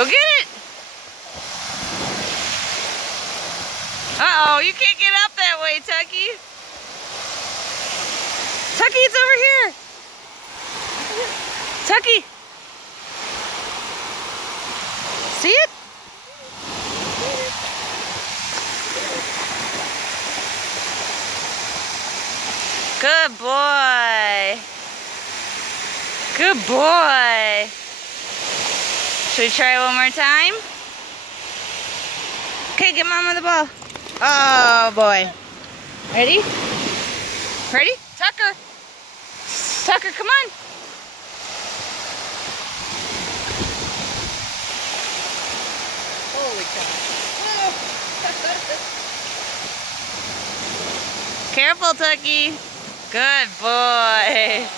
Go get it. Uh-oh, you can't get up that way, Tuckie. Tuckie, it's over here. Tuckie. See it? Good boy. Good boy. Should we try one more time? Okay, get Mama the ball. Oh boy. Ready? Ready? Tucker. Tucker, come on. Holy cow. Careful, Tuckie. Good boy.